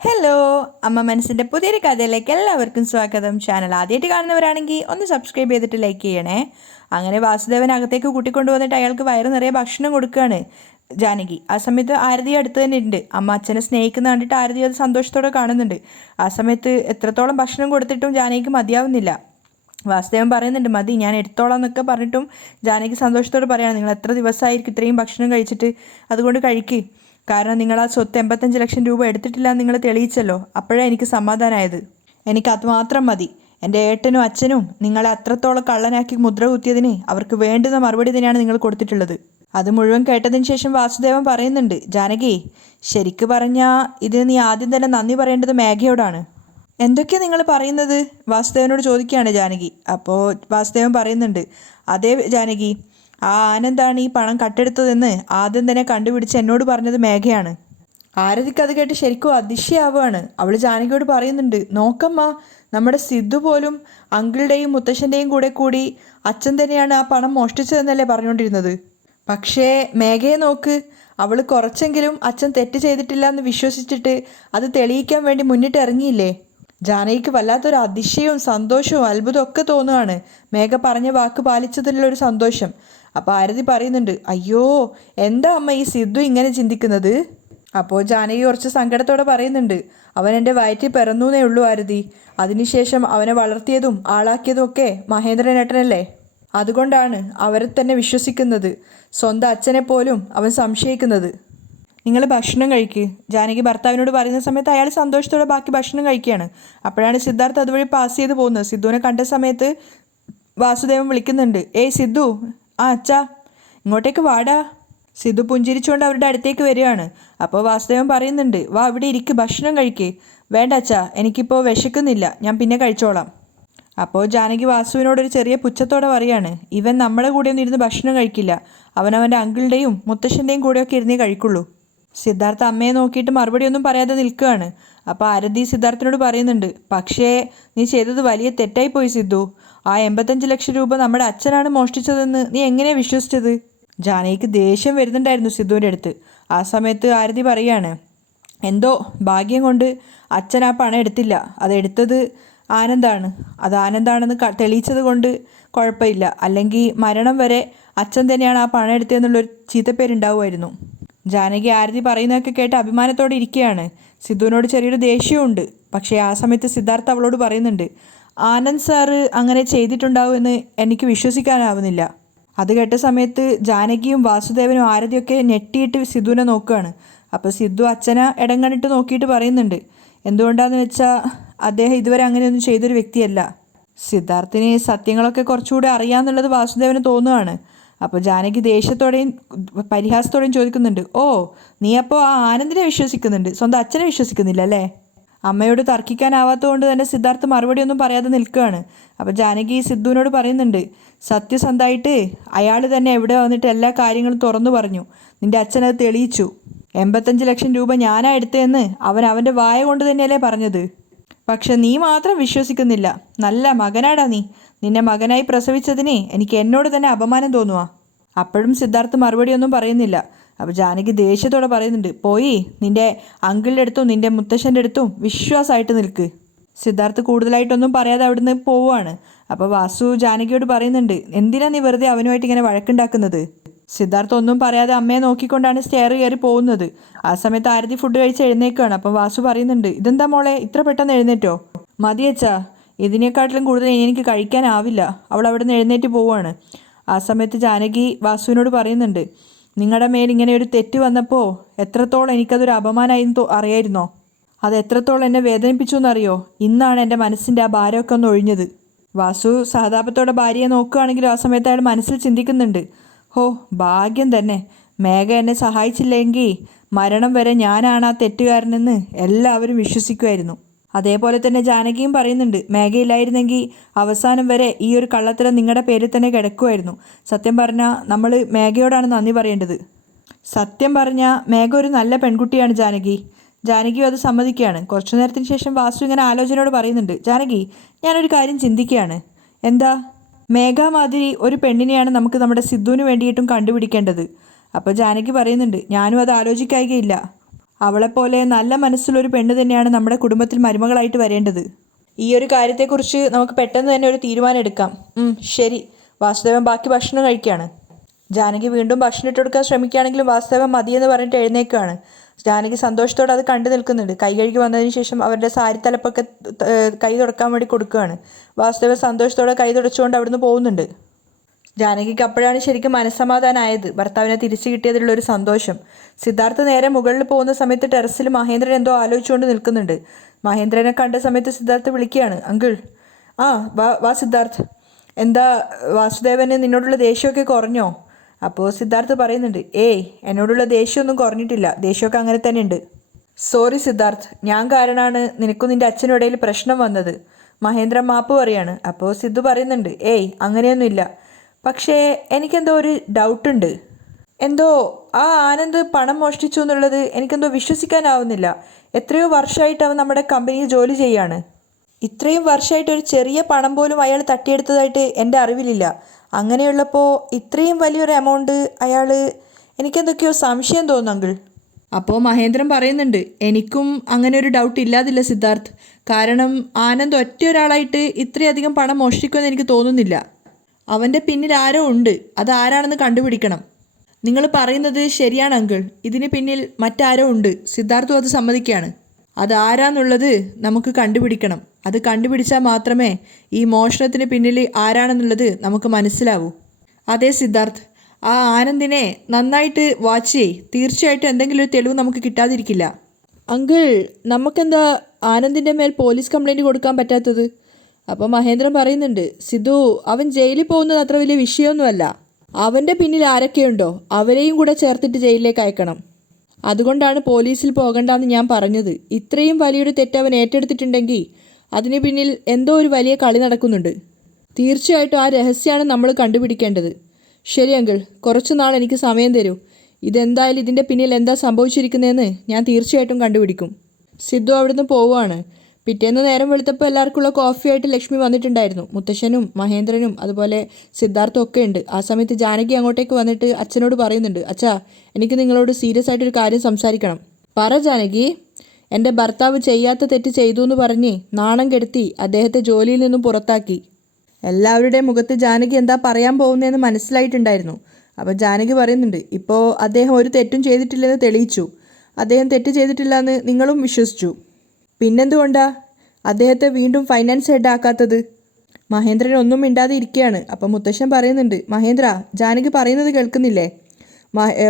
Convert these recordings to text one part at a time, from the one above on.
Hello, അമ്മ മനസ്സിൻ്റെ പുതിയൊരു കഥയിലേക്ക് എല്ലാവർക്കും സ്വാഗതം. ചാനൽ ആദ്യമായിട്ട് കാണുന്നവരാണെങ്കിൽ ഒന്ന് സബ്സ്ക്രൈബ് ചെയ്തിട്ട് ലൈക്ക് ചെയ്യണേ. അങ്ങനെ വാസുദേവൻ അകത്തേക്ക് കൂട്ടിക്കൊണ്ടുവന്നിട്ട് അയാൾക്ക് വയറ് നിറയെ ഭക്ഷണം കൊടുക്കുകയാണ് ജാനകി. ആ സമയത്ത് ആരതി അടുത്ത് തന്നെ ഉണ്ട്. അമ്മ അച്ഛനെ സ്നേഹിക്കുന്ന കണ്ടിട്ട് ആരതി അത് സന്തോഷത്തോടെ കാണുന്നുണ്ട്. ആ സമയത്ത് എത്രത്തോളം ഭക്ഷണം കൊടുത്തിട്ടും ജാനകിക്ക് മതിയാവുന്നില്ല. വാസുദേവൻ പറയുന്നുണ്ട്, മതി, ഞാൻ എടുത്തോളാം എന്നൊക്കെ പറഞ്ഞിട്ടും ജാനകി സന്തോഷത്തോടെ പറയാണ്, നിങ്ങൾ എത്ര ദിവസമായിരിക്കും ഇത്രയും ഭക്ഷണം കഴിച്ചിട്ട്, അതുകൊണ്ട് കഴിക്ക്. കാരണം നിങ്ങൾ ആ സ്വത്ത് 85 ലക്ഷം രൂപ എടുത്തിട്ടില്ല എന്ന് നിങ്ങൾ തെളിയിച്ചല്ലോ, അപ്പോഴാണ് എനിക്ക് സമാധാനമായത്. എനിക്ക് അതുമാത്രം മതി. എൻ്റെ ഏട്ടനും അച്ഛനും നിങ്ങളെ അത്രത്തോളം കള്ളനാക്കി മുദ്ര കുത്തിയതിന് അവർക്ക് വേണ്ടുന്ന മറുപടി തന്നെയാണ് നിങ്ങൾ കൊടുത്തിട്ടുള്ളത്. അത് മുഴുവൻ കേട്ടതിന് ശേഷം വാസുദേവൻ പറയുന്നുണ്ട്, ജാനകി, ശരിക്ക് പറഞ്ഞാൽ ഇത് നീ ആദ്യം തന്നെ നന്ദി പറയേണ്ടത് മേഘയോടാണ്. എന്തൊക്കെയാണ് നിങ്ങൾ പറയുന്നത്? വാസുദേവനോട് ചോദിക്കുകയാണ് ജാനകി. അപ്പോൾ വാസുദേവൻ പറയുന്നുണ്ട്, അതേ ജാനകി, ആ ആനന്ദാണ് ഈ പണം കട്ടെടുത്തതെന്ന് ആദ്യം തന്നെ കണ്ടുപിടിച്ച് എന്നോട് പറഞ്ഞത് മേഘയാണ്. ആരതിക്ക് അത് കേട്ട് ശരിക്കും അതിശയാവുകയാണ്. അവൾ ജാനകിയോട് പറയുന്നുണ്ട്, നോക്കമ്മ, നമ്മുടെ സിദ്ധു പോലും അങ്കിളുടെയും മുത്തശ്ശൻ്റെയും കൂടി അച്ഛൻ തന്നെയാണ് ആ പണം മോഷ്ടിച്ചതെന്നല്ലേ പറഞ്ഞുകൊണ്ടിരുന്നത്. പക്ഷേ മേഘയെ നോക്ക്, അവൾ കുറച്ചെങ്കിലും അച്ഛൻ തെറ്റ് ചെയ്തിട്ടില്ല എന്ന് വിശ്വസിച്ചിട്ട് അത് തെളിയിക്കാൻ വേണ്ടി മുന്നിട്ട് ഇറങ്ങിയില്ലേ. ജാനകിക്ക് വല്ലാത്തൊരു അതിശയവും സന്തോഷവും അത്ഭുതവും ഒക്കെ തോന്നുകയാണ് മേഘ പറഞ്ഞ വാക്ക് പാലിച്ചതിലുള്ളൊരു സന്തോഷം. അപ്പോൾ ആരതി പറയുന്നുണ്ട്, അയ്യോ, എന്താ അമ്മ ഈ സിദ്ധു ഇങ്ങനെ ചിന്തിക്കുന്നത്? അപ്പോൾ ജാനകി കുറച്ച് സങ്കടത്തോടെ പറയുന്നുണ്ട്, അവൻ എൻ്റെ വയറ്റിൽ പിറന്നൂന്നേ ഉള്ളൂ ആരതി. അതിനുശേഷം അവനെ വളർത്തിയതും ആളാക്കിയതും ഒക്കെ മഹേന്ദ്രനേട്ടനല്ലേ. അതുകൊണ്ടാണ് അവരെ തന്നെ വിശ്വസിക്കുന്നത്. സ്വന്തം അച്ഛനെ പോലും അവൻ സംശയിക്കുന്നത്. നിങ്ങൾ ഭക്ഷണം കഴിക്ക്. ജാനകി ഭർത്താവിനോട് പറയുന്ന സമയത്ത് അയാൾ സന്തോഷത്തോടെ ബാക്കി ഭക്ഷണം കഴിക്കുകയാണ്. അപ്പോഴാണ് സിദ്ധാർത്ഥ് അതുവഴി പാസ് ചെയ്ത് പോകുന്നത്. സിദ്ധുവിനെ കണ്ട സമയത്ത് വാസുദേവൻ വിളിക്കുന്നുണ്ട്, ഏയ് സിദ്ധു, ആ അച്ഛാ, ഇങ്ങോട്ടേക്ക് വാടാ. സിദ്ധു പുഞ്ചിരിച്ചുകൊണ്ട് അവരുടെ അടുത്തേക്ക് വരികയാണ്. അപ്പോൾ വാസുദേവൻ പറയുന്നുണ്ട്, വാ, ഇവിടെ ഇരിക്ക്, ഭക്ഷണം കഴിക്ക്. വേണ്ട അച്ഛാ, എനിക്കിപ്പോൾ വിശക്കുന്നില്ല, ഞാൻ പിന്നെ കഴിച്ചോളാം. അപ്പോൾ ജാനകി വാസുവിനോടൊരു ചെറിയ പുച്ഛത്തോടെ പറയാണ്, ഇവൻ നമ്മുടെ കൂടെയൊന്നും ഇരുന്ന് ഭക്ഷണം കഴിക്കില്ല, അവനവൻ്റെ അങ്കിളുടെയും മുത്തശ്ശൻ്റെയും കൂടെയൊക്കെ ഇരുന്നേ കഴിക്കുള്ളൂ. സിദ്ധാർത്ഥ അമ്മയെ നോക്കിയിട്ട് മറുപടിയൊന്നും പറയാതെ നിൽക്കുകയാണ്. അപ്പോൾ ആരതി സിദ്ധാർത്ഥിനോട് പറയുന്നുണ്ട്, പക്ഷേ നീ ചെയ്തത് വലിയ തെറ്റായിപ്പോയി സിദ്ധു. ആ 85 ലക്ഷം രൂപ നമ്മുടെ അച്ഛനാണ് മോഷ്ടിച്ചതെന്ന് നീ എങ്ങനെയാണ് വിശ്വസിച്ചത്? ജാനകിക്ക് ദേഷ്യം വരുന്നുണ്ടായിരുന്നു സിദ്ധുവിൻ്റെ അടുത്ത്. ആ സമയത്ത് ആരതി പറയാണ്, എന്തോ ഭാഗ്യം കൊണ്ട് അച്ഛൻ ആ പണം എടുത്തില്ല, അതെടുത്തത് ആനന്ദാണ്. അത് ആനന്ദാണെന്ന് തെളിയിച്ചത് കൊണ്ട് കുഴപ്പമില്ല, അല്ലെങ്കിൽ മരണം വരെ അച്ഛൻ തന്നെയാണ് ആ പണം എടുത്തതെന്നുള്ളൊരു ചീത്തപ്പേരുണ്ടാവുമായിരുന്നു. ജാനകി ആരതി പറയുന്നതൊക്കെ കേട്ട് അഭിമാനത്തോടെ ഇരിക്കുകയാണ്. സിദ്ധുവിനോട് ചെറിയൊരു ദേഷ്യമുണ്ട്. പക്ഷേ ആ സമയത്ത് സിദ്ധാർത്ഥ അവളോട് പറയുന്നുണ്ട്, ആനന്ദ് സാറ് അങ്ങനെ ചെയ്തിട്ടുണ്ടാവുമെന്ന് എനിക്ക് വിശ്വസിക്കാനാവുന്നില്ല. അത് കേട്ട സമയത്ത് ജാനകിയും വാസുദേവനും ആരതിയൊക്കെ ഞെട്ടിയിട്ട് സിദ്ധുവിനെ നോക്കുകയാണ്. അപ്പോൾ സിദ്ധു അച്ഛനെ ഇടം കണ്ടിട്ട് നോക്കിയിട്ട് പറയുന്നുണ്ട്, എന്തുകൊണ്ടാന്ന് വെച്ചാൽ അദ്ദേഹം ഇതുവരെ അങ്ങനെയൊന്നും ചെയ്തൊരു വ്യക്തിയല്ല. സിദ്ധാർത്ഥിന് സത്യങ്ങളൊക്കെ കുറച്ചുകൂടെ അറിയാമെന്നുള്ളത് വാസുദേവന് തോന്നുകയാണ്. അപ്പോൾ ജാനകി ദേഷ്യത്തോടെയും പരിഹാസത്തോടെയും ചോദിക്കുന്നുണ്ട്, ഓ, നീ അപ്പോൾ ആ ആനന്ദിനെ വിശ്വസിക്കുന്നുണ്ട്, സ്വന്തം അച്ഛനെ വിശ്വസിക്കുന്നില്ല അല്ലേ? അമ്മയോട് തർക്കിക്കാനാവാത്തതുകൊണ്ട് തന്നെ സിദ്ധാർത്ഥ് മറുപടിയൊന്നും പറയാതെ നിൽക്കുകയാണ്. അപ്പോൾ ജാനകി സിദ്ധുവിനോട് പറയുന്നുണ്ട്, സത്യസന്ധമായിട്ട് അയാൾ തന്നെ എവിടെ വന്നിട്ട് എല്ലാ കാര്യങ്ങളും തുറന്നു പറഞ്ഞു. നിൻ്റെ അച്ഛനത് തെളിയിച്ചു. 85 ലക്ഷം രൂപ ഞാനാ എടുത്തതെന്ന് അവൻ്റെ വായ കൊണ്ട് തന്നെയല്ലേ പറഞ്ഞത്. പക്ഷെ നീ മാത്രം വിശ്വസിക്കുന്നില്ല. നല്ല മകനാടാ നീ. നിന്നെ മകനായി പ്രസവിച്ചതിന് എനിക്ക് എന്നോട് തന്നെ അപമാനം തോന്നുക. അപ്പോഴും സിദ്ധാർത്ഥ് മറുപടിയൊന്നും പറയുന്നില്ല. അപ്പോൾ ജാനകി ദേഷ്യത്തോടെ പറയുന്നുണ്ട്, പോയി നിൻ്റെ അങ്കിളിൻ്റെ അടുത്തും നിൻ്റെ മുത്തശ്ശൻ്റെ അടുത്തും വിശ്വാസമായിട്ട് നിൽക്ക്. സിദ്ധാർത്ഥ് കൂടുതലായിട്ടൊന്നും പറയാതെ അവിടുന്ന് പോവുകയാണ്. അപ്പോൾ വാസു ജാനകിയോട് പറയുന്നുണ്ട്, എന്തിനാ നീ വെറുതെ അവനുമായിട്ട് ഇങ്ങനെ വഴക്കുണ്ടാക്കുന്നത്? സിദ്ധാർത്ഥ് ഒന്നും പറയാതെ അമ്മയെ നോക്കിക്കൊണ്ടാണ് സ്റ്റെയർ കയറി പോകുന്നത്. ആ സമയത്ത് ആരതി ഫുഡ് കഴിച്ച് എഴുന്നേൽക്കുകയാണ്. അപ്പം വാസു പറയുന്നുണ്ട്, ഇതെന്താ മോളെ ഇത്ര പെട്ടെന്ന് എഴുന്നേറ്റോ? മതിയച്ചാ, ഇതിനേക്കാട്ടിലും കൂടുതൽ എനിക്ക് കഴിക്കാനാവില്ല. അവൾ അവിടെ നിന്ന് എഴുന്നേറ്റ് പോവുകയാണ്. ആ സമയത്ത് ജാനകി വാസുവിനോട് പറയുന്നുണ്ട്, നിങ്ങളുടെ മേൽ ഇങ്ങനെ ഒരു തെറ്റ് വന്നപ്പോൾ എത്രത്തോളം എനിക്കതൊരു അപമാനമായി അറിയായിരുന്നോ? അത് എത്രത്തോളം എന്നെ വേദനിപ്പിച്ചു എന്നറിയോ? ഇന്നാണ് എൻ്റെ മനസ്സിൻ്റെ ആ ഭാരമൊക്കെ ഒന്ന് ഒഴിഞ്ഞത്. വാസു സഹതാപത്തോടെ ഭാര്യയെ നോക്കുകയാണെങ്കിലും ആ സമയത്ത് അയാൾ മനസ്സിൽ ചിന്തിക്കുന്നുണ്ട്, ഹോ, ഭാഗ്യം തന്നെ, മേഘ എന്നെ സഹായിച്ചില്ലെങ്കിൽ മരണം വരെ ഞാനാണ് ആ തെറ്റുകാരനെന്ന് എല്ലാവരും വിശ്വസിക്കുമായിരുന്നു. അതേപോലെ തന്നെ ജാനകിയും പറയുന്നുണ്ട്, മേഘയില്ലായിരുന്നെങ്കിൽ അവസാനം വരെ ഈ ഒരു കള്ളത്തരം നിങ്ങളുടെ പേരിൽ തന്നെ കിടക്കുമായിരുന്നു. സത്യം പറഞ്ഞാൽ നമ്മൾ മേഘയോടാണ് നന്ദി പറയേണ്ടത്. സത്യം പറഞ്ഞാൽ മേഘ ഒരു നല്ല പെൺകുട്ടിയാണ് ജാനകി. ജാനകിയും അത് സമ്മതിക്കുകയാണ്. കുറച്ചു നേരത്തിന് ശേഷം വാസു ഇങ്ങനെ ആലോചനയോട് പറയുന്നുണ്ട്, ജാനകി, ഞാനൊരു കാര്യം ചിന്തിക്കുകയാണ്. എന്താ? മേഘ മാതിരി ഒരു പെണ്ണിനെയാണ് നമുക്ക് നമ്മുടെ സിദ്ധുവിന് വേണ്ടിയിട്ടും കണ്ടുപിടിക്കേണ്ടത്. അപ്പോൾ ജാനകി പറയുന്നുണ്ട്, ഞാനും അത് ആലോചിക്കായികയില്ല. അവളെപ്പോലെ നല്ല മനസ്സുള്ളൊരു പെണ്ണ് തന്നെയാണ് നമ്മുടെ കുടുംബത്തിൽ മരുമകളായിട്ട് വരേണ്ടത്. ഈ ഒരു കാര്യത്തെക്കുറിച്ച് നമുക്ക് പെട്ടെന്ന് തന്നെ ഒരു തീരുമാനം എടുക്കാം. ശരി. വാസുദേവൻ ബാക്കി ഭക്ഷണം കഴിക്കുകയാണ്. ജാനകി വീണ്ടും ഭക്ഷണം ഇട്ടെടുക്കാൻ ശ്രമിക്കുകയാണെങ്കിലും വാസുദേവൻ മതിയെന്ന് പറഞ്ഞിട്ട് എഴുന്നേൽക്കുകയാണ്. ജാനകി സന്തോഷത്തോടെ അത് കണ്ടു നിൽക്കുന്നുണ്ട്. കൈ കഴുകി വന്നതിന് ശേഷം അവരുടെ സാരി തലപ്പൊക്കെ കൈ തുടക്കാൻ വേണ്ടി കൊടുക്കുകയാണ്. വാസുദേവൻ സന്തോഷത്തോടെ കൈ തുടച്ചുകൊണ്ട് അവിടുന്ന് പോകുന്നുണ്ട്. ജാനകിക്ക് അപ്പോഴാണ് ശരിക്കും മനസ്സമാധാനമായത്, ഭർത്താവിനെ തിരിച്ചു കിട്ടിയതിലുള്ള ഒരു സന്തോഷം. സിദ്ധാർത്ഥ നേരെ മുകളിൽ പോകുന്ന സമയത്ത് ടെറസിൽ മഹേന്ദ്രൻ എന്തോ ആലോചിച്ചുകൊണ്ട് നിൽക്കുന്നുണ്ട്. മഹേന്ദ്രനെ കണ്ട സമയത്ത് സിദ്ധാർത്ഥ വിളിക്കുകയാണ്, അങ്കിൾ. വാ സിദ്ധാർത്ഥ്. എന്താ വാസുദേവന് നിന്നോടുള്ള ദേഷ്യമൊക്കെ കുറഞ്ഞോ? അപ്പോൾ സിദ്ധാർത്ഥ് പറയുന്നുണ്ട്, ഏയ് എന്നോടുള്ള ദേഷ്യമൊന്നും കുറഞ്ഞിട്ടില്ല, ദേഷ്യമൊക്കെ അങ്ങനെ തന്നെ ഉണ്ട്. സോറി സിദ്ധാർത്ഥ്, ഞാൻ കാരണമാണ് നിനക്കും നിൻ്റെ അച്ഛനും ഇടയിൽ പ്രശ്നം വന്നത്. മഹേന്ദ്രൻ മാപ്പ് പറയാണ്. അപ്പോൾ സിദ്ധു പറയുന്നുണ്ട്, ഏയ് അങ്ങനെയൊന്നുമില്ല, പക്ഷേ എനിക്കെന്തോ ഒരു ഡൗട്ടുണ്ട്. എന്തോ ആ ആനന്ദ് പണം മോഷ്ടിച്ചു എന്നുള്ളത് എനിക്കെന്തോ വിശ്വസിക്കാനാവുന്നില്ല. എത്രയോ വർഷമായിട്ട് അവൻ നമ്മുടെ കമ്പനിയിൽ ജോലി ചെയ്യാണ്. ഇത്രയും വർഷമായിട്ട് ഒരു ചെറിയ പണം പോലും അയാൾ തട്ടിയെടുത്തതായിട്ട് എൻ്റെ അറിവിലില്ല. അങ്ങനെയുള്ളപ്പോൾ ഇത്രയും വലിയൊരു എമൗണ്ട് അയാൾ, എനിക്കെന്തൊക്കെയോ സംശയം തോന്നുന്നു അങ്കിൾ. അപ്പോൾ മഹേന്ദ്രൻ പറയുന്നുണ്ട്, എനിക്കും അങ്ങനെ ഒരു ഡൗട്ട് ഇല്ലാതില്ല സിദ്ധാർത്ഥ്. കാരണം ആനന്ദ് ഒറ്റ ഒരാളായിട്ട് ഇത്രയധികം പണം മോഷ്ടിക്കുമെന്ന് എനിക്ക് തോന്നുന്നില്ല. അവൻ്റെ പിന്നിൽ ആരോ ഉണ്ട്, അത് ആരാണെന്ന് കണ്ടുപിടിക്കണം. നിങ്ങൾ പറയുന്നത് ശരിയാണ് അങ്കിൾ, ഇതിന് പിന്നിൽ മറ്റാരോ ഉണ്ട്. സിദ്ധാർത്ഥും അത് സമ്മതിക്കുകയാണ്. അത് ആരാന്നുള്ളത് നമുക്ക് കണ്ടുപിടിക്കണം. അത് കണ്ടുപിടിച്ചാൽ മാത്രമേ ഈ മോഷണത്തിന് പിന്നിൽ ആരാണെന്നുള്ളത് നമുക്ക് മനസ്സിലാവൂ. അതെ സിദ്ധാർത്ഥ്, ആ ആനന്ദിനെ നന്നായിട്ട് വാച്ച് ചെയ്യ്. തീർച്ചയായിട്ടും എന്തെങ്കിലും ഒരു തെളിവ് നമുക്ക് കിട്ടാതിരിക്കില്ല. അങ്കിൾ, നമുക്കെന്താ ആനന്ദിൻ്റെ മേൽ പോലീസ് കംപ്ലൈൻറ്റ് കൊടുക്കാൻ പറ്റാത്തത്? അപ്പോൾ മഹേന്ദ്രൻ പറയുന്നുണ്ട്, സിദ്ധു, അവൻ ജയിലിൽ പോകുന്നത് അത്ര വലിയ വിഷയമൊന്നുമല്ല. അവൻ്റെ പിന്നിൽ ആരൊക്കെയുണ്ടോ അവരെയും കൂടെ ചേർത്തിട്ട് ജയിലിലേക്ക് അയക്കണം. അതുകൊണ്ടാണ് പോലീസിൽ പോകണ്ടെന്ന് ഞാൻ പറഞ്ഞത്. ഇത്രയും വലിയൊരു തെറ്റ് അവൻ ഏറ്റെടുത്തിട്ടുണ്ടെങ്കിൽ അതിന് പിന്നിൽ എന്തോ ഒരു വലിയ കളി നടക്കുന്നുണ്ട്. തീർച്ചയായിട്ടും ആ രഹസ്യമാണ് നമ്മൾ കണ്ടുപിടിക്കേണ്ടത്. ശരി അങ്കിൾ, കുറച്ച് നാൾ എനിക്ക് സമയം തരൂ. ഇതെന്തായാലും ഇതിൻ്റെ പിന്നിൽ എന്താ സംഭവിച്ചിരിക്കുന്നതെന്ന് ഞാൻ തീർച്ചയായിട്ടും കണ്ടുപിടിക്കും. സിദ്ധു അവിടുന്ന് പോവുകയാണ്. പിറ്റേന്ന് നേരം വെളുത്തപ്പോൾ എല്ലാവർക്കുള്ള കോഫിയായിട്ട് ലക്ഷ്മി വന്നിട്ടുണ്ടായിരുന്നു. മുത്തശ്ശനും മഹേന്ദ്രനും അതുപോലെ സിദ്ധാർത്ഥും ഒക്കെ ഉണ്ട്. ആ സമയത്ത് ജാനകി അങ്ങോട്ടേക്ക് വന്നിട്ട് അച്ഛനോട് പറയുന്നുണ്ട്, അച്ഛാ, എനിക്ക് നിങ്ങളോട് സീരിയസ് ആയിട്ടൊരു കാര്യം സംസാരിക്കണം. പറ ജാനകി. എൻ്റെ ഭർത്താവ് ചെയ്യാത്ത തെറ്റ് ചെയ്തു എന്ന് പറഞ്ഞ് നാണം കെടുത്തി അദ്ദേഹത്തെ ജോലിയിൽ നിന്നും പുറത്താക്കി. എല്ലാവരുടെയും മുഖത്ത് ജാനകി എന്താ പറയാൻ പോകുന്നതെന്ന് മനസ്സിലായിട്ടുണ്ടായിരുന്നു. അപ്പോൾ ജാനകി പറയുന്നുണ്ട്, ഇപ്പോൾ അദ്ദേഹം ഒരു തെറ്റും ചെയ്തിട്ടില്ലെന്ന് തെളിയിച്ചു. അദ്ദേഹം തെറ്റ് ചെയ്തിട്ടില്ല എന്ന് നിങ്ങളും വിശ്വസിച്ചു. പിന്നെന്തുകൊണ്ടാ അദ്ദേഹത്തെ വീണ്ടും ഫൈനാൻസ് ഹെഡ് ആക്കാത്തത്? മഹേന്ദ്രൻ ഒന്നും മിണ്ടാതെ ഇരിക്കുകയാണ്. അപ്പം മുത്തശ്ശൻ പറയുന്നുണ്ട്, മഹേന്ദ്ര, ജാനകി പറയുന്നത് കേൾക്കുന്നില്ലേ?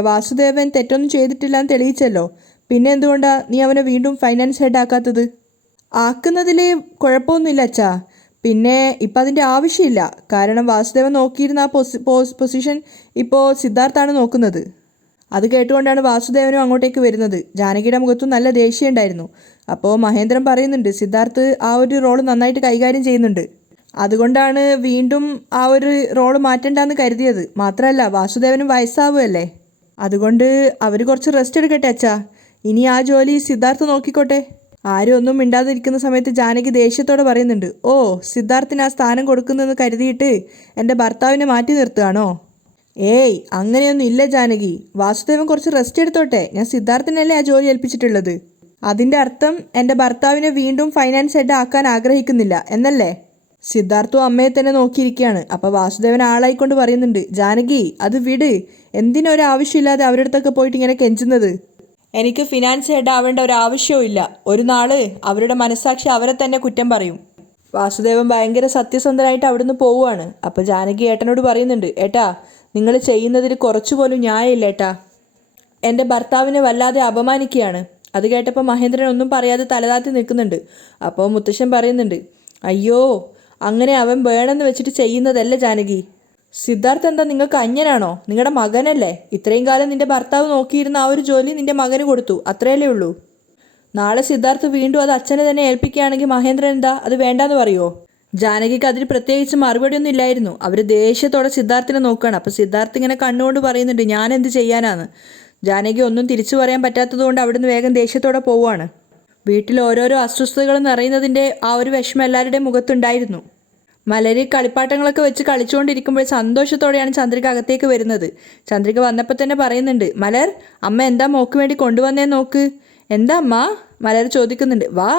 വാസുദേവൻ തെറ്റൊന്നും ചെയ്തിട്ടില്ല എന്ന് തെളിയിച്ചല്ലോ. പിന്നെ എന്തുകൊണ്ടാണ് നീ അവനെ വീണ്ടും ഫൈനാൻസ് ഹെഡ് ആക്കാത്തത്? ആക്കുന്നതിൽ കുഴപ്പമൊന്നുമില്ല അച്ഛാ, പിന്നെ ഇപ്പം അതിൻ്റെ ആവശ്യമില്ല. കാരണം വാസുദേവൻ നോക്കിയിരുന്ന ആ പൊസിഷൻ ഇപ്പോൾ സിദ്ധാർത്ഥാണ് നോക്കുന്നത്. അത് കേട്ടുകൊണ്ടാണ് വാസുദേവനും അങ്ങോട്ടേക്ക് വരുന്നത്. ജാനകിയുടെ മുഖത്തും നല്ല ദേഷ്യം ഉണ്ടായിരുന്നു. അപ്പോൾ മഹേന്ദ്രൻ പറയുന്നുണ്ട്, സിദ്ധാർത്ഥ് ആ ഒരു റോള് നന്നായിട്ട് കൈകാര്യം ചെയ്യുന്നുണ്ട്. അതുകൊണ്ടാണ് വീണ്ടും ആ ഒരു റോള് മാറ്റണ്ടെന്ന് കരുതിയത്. മാത്രമല്ല വാസുദേവനും വയസ്സാവുമല്ലേ, അതുകൊണ്ട് അവർ കുറച്ച് റെസ്റ്റ് എടുക്കട്ടെ അച്ഛാ. ഇനി ആ ജോലി സിദ്ധാർത്ഥ് നോക്കിക്കോട്ടെ. ആരും ഒന്നും മിണ്ടാതിരിക്കുന്ന സമയത്ത് ജാനകി ദേഷ്യത്തോടെ പറയുന്നുണ്ട്, ഓ, സിദ്ധാർത്ഥിന് ആ സ്ഥാനം കൊടുക്കുന്നെന്ന് കരുതിയിട്ട് എൻ്റെ ഭർത്താവിനെ മാറ്റി നിർത്തുകയാണോ? ഏയ് അങ്ങനെയൊന്നും ഇല്ല ജാനകി. വാസുദേവൻ കുറച്ച് റെസ്റ്റ് എടുത്തോട്ടെ. ഞാൻ സിദ്ധാർത്ഥിനല്ലേ ആ ജോലി ഏൽപ്പിച്ചിട്ടുള്ളത്. അതിൻ്റെ അർത്ഥം എൻ്റെ ഭർത്താവിനെ വീണ്ടും ഫൈനാൻസ് ഹെഡ് ആക്കാൻ ആഗ്രഹിക്കുന്നില്ല എന്നല്ലേ? സിദ്ധാർത്ഥും അമ്മയെ തന്നെ നോക്കിയിരിക്കുകയാണ്. അപ്പോൾ വാസുദേവൻ ആളായിക്കൊണ്ട് പറയുന്നുണ്ട്, ജാനകി, അത് വിട്. എന്തിനാ ഒരു ആവശ്യമില്ലാതെ അവരുടെ അടുത്തൊക്കെ പോയിട്ട് ഇങ്ങനെ കെഞ്ചുന്നത്? എനിക്ക് ഫിനാൻസ് ഹെഡ് ആവേണ്ട ഒരു ആവശ്യവും ഇല്ല. ഒരു നാള് അവരുടെ മനസ്സാക്ഷി അവരെ തന്നെ കുറ്റം പറയും. വാസുദേവൻ ഭയങ്കര സത്യസന്ധനായിട്ട് അവിടുന്ന് പോവുകയാണ്. അപ്പോൾ ജാനകി ഏട്ടനോട് പറയുന്നുണ്ട്, ഏട്ടാ, നിങ്ങൾ ചെയ്യുന്നതിൽ കുറച്ചുപോലും ന്യായമില്ല ഏട്ടാ. എൻ്റെ ഭർത്താവിനെ വല്ലാതെ അപമാനിക്കുകയാണ്. അത് കേട്ടപ്പോൾ മഹേന്ദ്രൻ ഒന്നും പറയാതെ തലതാത്തി നിൽക്കുന്നുണ്ട്. അപ്പോൾ മുത്തശ്ശൻ പറയുന്നുണ്ട്, അയ്യോ, അങ്ങനെ അവൻ വേണമെന്ന് വെച്ചിട്ട് ചെയ്യുന്നതല്ല ജാനകി. സിദ്ധാർത്ഥ് എന്താ നിങ്ങൾക്ക് അന്യനാണോ? നിങ്ങളുടെ മകനല്ലേ. ഇത്രയും കാലം നിൻ്റെ ഭർത്താവ് നോക്കിയിരുന്ന ആ ഒരു ജോലി നിൻ്റെ മകന് കൊടുത്തു, അത്രയല്ലേ ഉള്ളൂ. നാളെ സിദ്ധാർത്ഥ് വീണ്ടും അത് അച്ഛനെ തന്നെ ഏൽപ്പിക്കുകയാണെങ്കിൽ മഹേന്ദ്രൻ എന്താ അത് വേണ്ടാന്ന് പറയുമോ? ജാനകിക്ക് അതിന് പ്രത്യേകിച്ച് മറുപടിയൊന്നും ഇല്ലായിരുന്നു. അവർ ദേഷ്യത്തോടെ സിദ്ധാർത്ഥിനെ നോക്കുകയാണ്. അപ്പോൾ സിദ്ധാർത്ഥ് ഇങ്ങനെ കണ്ണുകൊണ്ട് പറയുന്നുണ്ട്, ഞാൻ എന്ത് ചെയ്യാനാണ്? ജാനകി ഒന്നും തിരിച്ചു പറയാൻ പറ്റാത്തതുകൊണ്ട് അവിടുന്ന് വേഗം ദേഷ്യത്തോടെ പോവുകയാണ്. വീട്ടിൽ ഓരോരോ അസ്വസ്ഥതകൾ നിറയുന്നതിൻ്റെ ആ ഒരു വിഷമം എല്ലാവരുടെയും മുഖത്തുണ്ടായിരുന്നു. മലരി കളിപ്പാട്ടങ്ങളൊക്കെ വെച്ച് കളിച്ചുകൊണ്ടിരിക്കുമ്പോൾ സന്തോഷത്തോടെയാണ് ചന്ദ്രിക അകത്തേക്ക് വരുന്നത്. ചന്ദ്രിക വന്നപ്പോൾ തന്നെ പറയുന്നുണ്ട്, മലർ, അമ്മ എന്താ മോക്ക് വേണ്ടി കൊണ്ടുവന്നേ നോക്ക്. എന്താ അമ്മ? മലർ ചോദിക്കുന്നുണ്ട്. വാ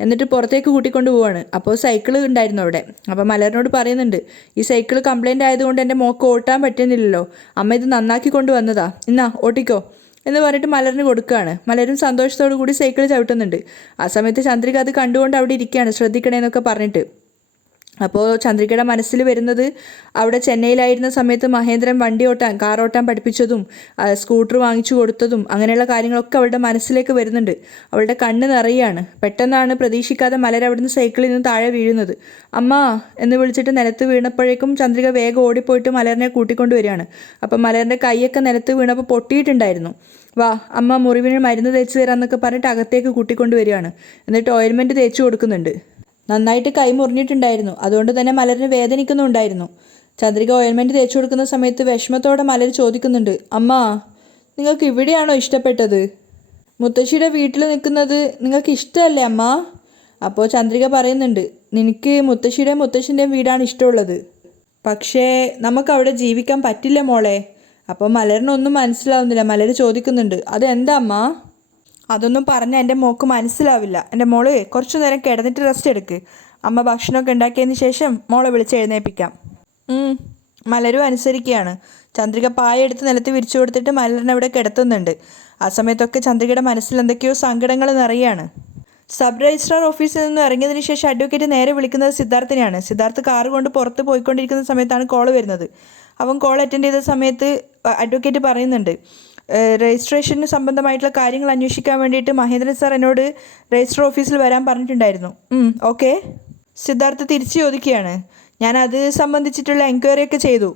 എന്നിട്ട് പുറത്തേക്ക് കൂട്ടിക്കൊണ്ട് പോവാണ്. അപ്പോൾ സൈക്കിൾ ഉണ്ടായിരുന്നു അവിടെ. അപ്പോൾ മലറിനോട് പറയുന്നുണ്ട്, ഈ സൈക്കിൾ കംപ്ലൈൻ്റ് ആയതുകൊണ്ട് എൻ്റെ മോൾക്ക് ഓട്ടാൻ പറ്റുന്നില്ലല്ലോ, അമ്മ ഇത് നന്നാക്കി കൊണ്ട് വന്നതാ, എന്നാ ഓട്ടിക്കോ എന്ന് പറഞ്ഞിട്ട് മലറിന് കൊടുക്കുകയാണ്. മലരും സന്തോഷത്തോടു കൂടി സൈക്കിൾ ചവിട്ടുന്നുണ്ട്. ആ സമയത്ത് ചന്ദ്രിക അത് കണ്ടുകൊണ്ട് അവിടെ ഇരിക്കുകയാണ്, ശ്രദ്ധിക്കണേന്നൊക്കെ പറഞ്ഞിട്ട്. അപ്പോൾ ചന്ദ്രികയുടെ മനസ്സിൽ വരുന്നത് അവിടെ ചെന്നൈയിലായിരുന്ന സമയത്ത് മഹേന്ദ്രൻ കാർ ഓട്ടാൻ പഠിപ്പിച്ചതും സ്കൂട്ടർ വാങ്ങിച്ചു കൊടുത്തതും അങ്ങനെയുള്ള കാര്യങ്ങളൊക്കെ അവളുടെ മനസ്സിലേക്ക് വരുന്നുണ്ട്. അവളുടെ കണ്ണ് നിറയാണ്. പെട്ടെന്നാണ് പ്രതീക്ഷിക്കാതെ മലർ അവിടുന്ന് സൈക്കിളിൽ നിന്ന് താഴെ വീഴുന്നത്. അമ്മ എന്ന് വിളിച്ചിട്ട് നിലത്ത് വീണപ്പോഴേക്കും ചന്ദ്രിക വേഗം ഓടിപ്പോയിട്ട് മലറിനെ കൂട്ടിക്കൊണ്ടുവരികയാണ്. അപ്പം മലറിൻ്റെ കൈയൊക്കെ നിലത്ത് വീണപ്പോൾ പൊട്ടിയിട്ടുണ്ടായിരുന്നു. വാ അമ്മ മുറിവിന് മരുന്ന് തേച്ച് തരാമെന്നൊക്കെ പറഞ്ഞിട്ട് അകത്തേക്ക് കൂട്ടിക്കൊണ്ടുവരികയാണ്. എന്നിട്ട് ഓയിൽമെൻറ്റ് തേച്ച് കൊടുക്കുന്നുണ്ട്. നന്നായിട്ട് കൈ മുറിഞ്ഞിട്ടുണ്ടായിരുന്നു, അതുകൊണ്ട് തന്നെ മലറിന് വേദനിക്കുന്നുണ്ടായിരുന്നു. ചന്ദ്രിക ഓയിൽമെൻറ്റ് തേച്ചു കൊടുക്കുന്ന സമയത്ത് വിഷമത്തോടെ മലർ ചോദിക്കുന്നുണ്ട്, അമ്മ നിങ്ങൾക്ക് ഇവിടെയാണോ ഇഷ്ടപ്പെട്ടത്? മുത്തശ്ശിയുടെ വീട്ടിൽ നിൽക്കുന്നത് നിങ്ങൾക്ക് ഇഷ്ടമല്ലേ അമ്മ? അപ്പോൾ ചന്ദ്രിക പറയുന്നുണ്ട്, നിനക്ക് മുത്തശ്ശിൻ്റെയും വീടാണ് ഇഷ്ടമുള്ളത്, പക്ഷേ നമുക്ക് അവിടെ ജീവിക്കാൻ പറ്റില്ല മോളെ. അപ്പോൾ മലറിനൊന്നും മനസ്സിലാവുന്നില്ല. മലർ ചോദിക്കുന്നുണ്ട്, അതെന്താ അമ്മ? അതൊന്നും പറഞ്ഞാൽ എൻ്റെ മോൾക്ക് മനസ്സിലാവില്ല. എൻ്റെ മോള് കുറച്ചു നേരം കിടന്നിട്ട് റെസ്റ്റ് എടുക്ക്. അമ്മ ഭക്ഷണമൊക്കെ ഉണ്ടാക്കിയതിന് ശേഷം മോളെ വിളിച്ച് എഴുന്നേൽപ്പിക്കാം. മലരും അനുസരിക്കുകയാണ്. ചന്ദ്രിക പായ എടുത്ത് നിലത്ത് വിരിച്ചു കൊടുത്തിട്ട് മലറിനെ അവിടെ കിടത്തുന്നുണ്ട്. ആ സമയത്തൊക്കെ ചന്ദ്രികയുടെ മനസ്സിൽ എന്തൊക്കെയോ സങ്കടങ്ങൾ നിറയാണ്. സബ് രജിസ്ട്രാർ ഓഫീസിൽ നിന്ന് ഇറങ്ങിയതിന് ശേഷം അഡ്വക്കേറ്റ് നേരെ വിളിക്കുന്നത് സിദ്ധാർത്ഥിനെയാണ്. സിദ്ധാർത്ഥ് കാറ് കൊണ്ട് പുറത്ത് പോയിക്കൊണ്ടിരിക്കുന്ന സമയത്താണ് കോൾ വരുന്നത്. അവൻ കോൾ അറ്റൻഡ് ചെയ്ത സമയത്ത് അഡ്വക്കേറ്റ് പറയുന്നുണ്ട്, രജിസ്ട്രേഷന് സംബന്ധമായിട്ടുള്ള കാര്യങ്ങൾ അന്വേഷിക്കാൻ വേണ്ടിയിട്ട് മഹേന്ദ്രൻ സാർ എന്നോട് രജിസ്റ്റർ ഓഫീസിൽ വരാൻ പറഞ്ഞിട്ടുണ്ടായിരുന്നു. ഓക്കെ. സിദ്ധാർത്ഥ് തിരിച്ചു ചോദിക്കുകയാണ്, ഞാൻ അത് സംബന്ധിച്ചിട്ടുള്ള എൻക്വയറി ഒക്കെ ചെയ്തു.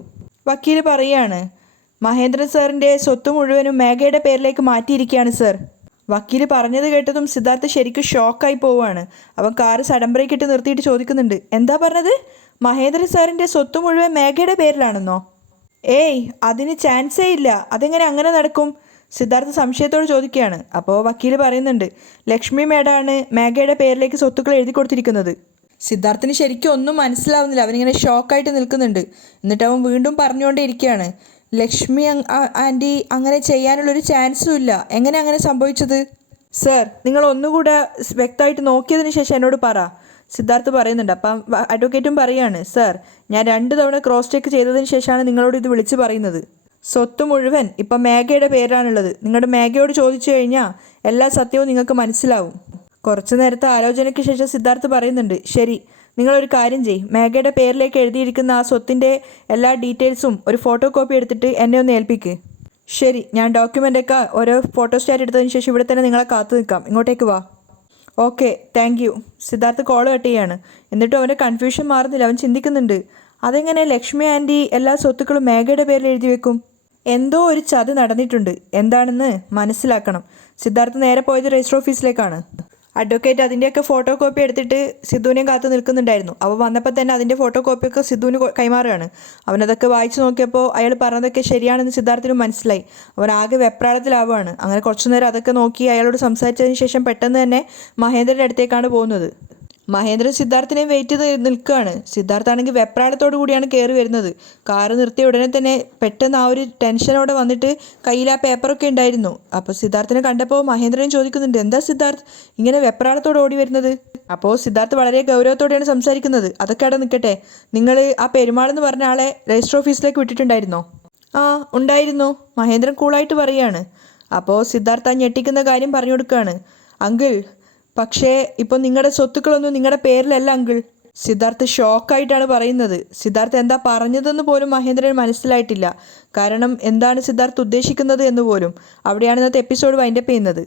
വക്കീൽ പറയുകയാണ്, മഹേന്ദ്രൻ സാറിൻ്റെ സ്വത്ത് മുഴുവനും മേഘയുടെ പേരിലേക്ക് മാറ്റിയിരിക്കുകയാണ് സർ. വക്കീൽ പറഞ്ഞത് കേട്ടതും സിദ്ധാർത്ഥ് ശരിക്കും ഷോക്കായി പോവുകയാണ്. അവൻ കാറ് സഡൻ ബ്രേക്ക് ഇട്ട് നിർത്തിയിട്ട് ചോദിക്കുന്നുണ്ട്, എന്താ പറഞ്ഞത്? മഹേന്ദ്രൻ സാറിൻ്റെ സ്വത്ത് മുഴുവൻ മേഘയുടെ പേരിലാണെന്നോ? ഏയ്, അതിന് ചാൻസേ ഇല്ല. അതെങ്ങനെ അങ്ങനെ നടക്കും? സിദ്ധാർത്ഥ് സംശയത്തോട് ചോദിക്കുകയാണ്. അപ്പോൾ വക്കീൽ പറയുന്നുണ്ട്, ലക്ഷ്മി മേഡാണ് മേഘയുടെ പേരിലേക്ക് സ്വത്തുക്കൾ എഴുതി കൊടുത്തിരിക്കുന്നത്. സിദ്ധാർത്ഥിന് ശരിക്കും ഒന്നും മനസ്സിലാവുന്നില്ല. അവനിങ്ങനെ ഷോക്കായിട്ട് നിൽക്കുന്നുണ്ട്. എന്നിട്ട് അവൻ വീണ്ടും പറഞ്ഞുകൊണ്ടേ ഇരിക്കുകയാണ്, ലക്ഷ്മി ആൻറ്റി അങ്ങനെ ചെയ്യാനുള്ളൊരു ചാൻസും ഇല്ല. എങ്ങനെ അങ്ങനെ സംഭവിച്ചത്? സർ, നിങ്ങൾ ഒന്നുകൂടെ വ്യക്തമായിട്ട് നോക്കിയതിന് ശേഷം എന്നോട് പറ. സിദ്ധാർത്ഥ് പറയുന്നുണ്ട്. അപ്പം അഡ്വക്കേറ്റും പറയുകയാണ്, സർ ഞാൻ 2 തവണ ക്രോസ് ചെക്ക് ചെയ്തതിന് ശേഷമാണ് നിങ്ങളോട് ഇത് വിളിച്ച് പറയുന്നത്. സ്വത്ത് മുഴുവൻ ഇപ്പം മേഘയുടെ പേരാണുള്ളത്. നിങ്ങളുടെ മേഘയോട് ചോദിച്ചു കഴിഞ്ഞാൽ എല്ലാ സത്യവും നിങ്ങൾക്ക് മനസ്സിലാവും. കുറച്ച് നേരത്തെ ആലോചനയ്ക്ക് ശേഷം സിദ്ധാർത്ഥ് പറയുന്നുണ്ട്, ശരി, നിങ്ങളൊരു കാര്യം ചെയ്യ്, മേഘയുടെ പേരിലേക്ക് എഴുതിയിരിക്കുന്ന ആ സ്വത്തിൻ്റെ എല്ലാ ഡീറ്റെയിൽസും ഒരു ഫോട്ടോ കോപ്പി എടുത്തിട്ട് എന്നെ ഒന്ന് ഏൽപ്പിക്ക്. ശരി, ഞാൻ ഡോക്യുമെൻ്റൊക്കെ ഓരോ ഫോട്ടോസ്റ്റാറ്റ് എടുത്തതിന് ശേഷം ഇവിടെ തന്നെ നിങ്ങളെ കാത്തു നിൽക്കാം. ഇങ്ങോട്ടേക്ക് വാ. Okay, thank you. Siddharth call cut ചെയ്യാണ്. എന്നിട്ടും അവൻ്റെ കൺഫ്യൂഷൻ മാറുന്നില്ല. അവൻ ചിന്തിക്കുന്നുണ്ട്, അതെങ്ങനെ ലക്ഷ്മി ആൻറ്റി എല്ലാ സ്വത്തുക്കളും മേഘയുടെ പേരിൽ എഴുതി വെക്കും? എന്തോ ഒരു ചതി നടന്നിട്ടുണ്ട്. എന്താണെന്ന് മനസ്സിലാക്കണം. സിദ്ധാർത്ഥ് നേരെ പോയത് രജിസ്റ്റർ ഓഫീസിലേക്കാണ്. അഡ്വക്കേറ്റ് അതിൻ്റെയൊക്കെ ഫോട്ടോ കോപ്പി എടുത്തിട്ട് സിദ്ധുവിനെയും കാത്തു നിൽക്കുന്നുണ്ടായിരുന്നു. അവൻ വന്നപ്പോൾ തന്നെ അതിൻ്റെ ഫോട്ടോ കോപ്പിയൊക്കെ സിദ്ധുവിന് കൈമാറുകയാണ്. അവനതൊക്കെ വായിച്ചു നോക്കിയപ്പോൾ അയാൾ പറഞ്ഞതൊക്കെ ശരിയാണെന്ന് സിദ്ധാർത്ഥിന് മനസ്സിലായി. അവൻ ആകെ വെപ്രാളത്തിലാവുകയാണ്. അങ്ങനെ കുറച്ചു നേരം അതൊക്കെ നോക്കി അയാളോട് സംസാരിച്ചതിന് ശേഷം പെട്ടെന്ന് തന്നെ മഹേന്ദ്രൻ്റെ അടുത്തേക്കാണ് പോകുന്നത്. മഹേന്ദ്രൻ സിദ്ധാർത്ഥിനെ വെയിറ്റ് ചെയ്ത് നിൽക്കുകയാണ്. സിദ്ധാർത്ഥാണെങ്കിൽ വെപ്രാളത്തോടു കൂടിയാണ് കയറി വരുന്നത്. കാറ് നിർത്തിയ ഉടനെ തന്നെ പെട്ടെന്ന് ആ ഒരു ടെൻഷനോടെ വന്നിട്ട് കയ്യിൽ ആ പേപ്പറൊക്കെ ഉണ്ടായിരുന്നു. അപ്പോൾ സിദ്ധാർത്ഥിനെ കണ്ടപ്പോൾ മഹേന്ദ്രൻ ചോദിക്കുന്നുണ്ട്, എന്താ സിദ്ധാർത്ഥ് ഇങ്ങനെ വെപ്രാളത്തോടെ ഓടി വരുന്നത്? അപ്പോൾ സിദ്ധാർത്ഥ് വളരെ ഗൗരവത്തോടെയാണ് സംസാരിക്കുന്നത്. അതൊക്കെ അവിടെ നിൽക്കട്ടെ, നിങ്ങൾ ആ പെരുമാളെന്ന് പറഞ്ഞ ആളെ രജിസ്റ്റർ ഓഫീസിലേക്ക് വിട്ടിട്ടുണ്ടായിരുന്നോ? ആ ഉണ്ടായിരുന്നു, മഹേന്ദ്രൻ കൂളായിട്ട് പറയുകയാണ്. അപ്പോൾ സിദ്ധാർത്ഥ ഞെട്ടിക്കുന്ന കാര്യം പറഞ്ഞു കൊടുക്കുകയാണ്. അങ്കിൾ, പക്ഷേ ഇപ്പോൾ നിങ്ങളുടെ സ്വത്തുക്കളൊന്നും നിങ്ങളുടെ പേരിലല്ല അങ്കിൾ. സിദ്ധാർത്ഥ് ഷോക്കായിട്ടാണ് പറയുന്നത്. സിദ്ധാർത്ഥ് എന്താ പറഞ്ഞതെന്ന് പോലും മഹേന്ദ്രൻ മനസ്സിലായിട്ടില്ല. കാരണം എന്താണ് സിദ്ധാർത്ഥ് ഉദ്ദേശിക്കുന്നത് എന്ന് പോലും. അവിടെയാണ് ഇന്നത്തെ എപ്പിസോഡ് വൈൻഡപ്പ് ചെയ്യുന്നത്.